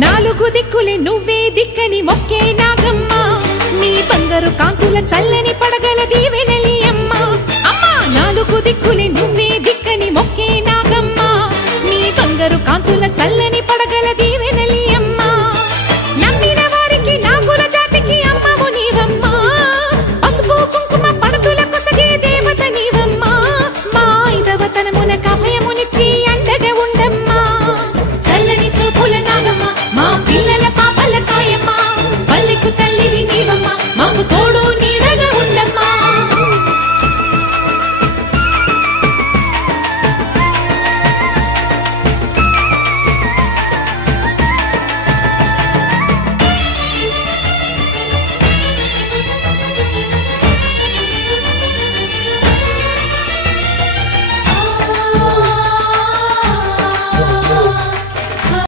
నాలుగు దిక్కులే నువ్వే దిక్కని మొక్కే నాగమ్మ నీ బంగారు కాంతుల చల్లని పడగల దీవెనలి అమ్మ అమ్మా నాలుగు దిక్కులే నువ్వే దిక్కని మొక్కే నాగమ్మ నీ బంగారు కాంతుల చల్లని పడగల దీవెనలి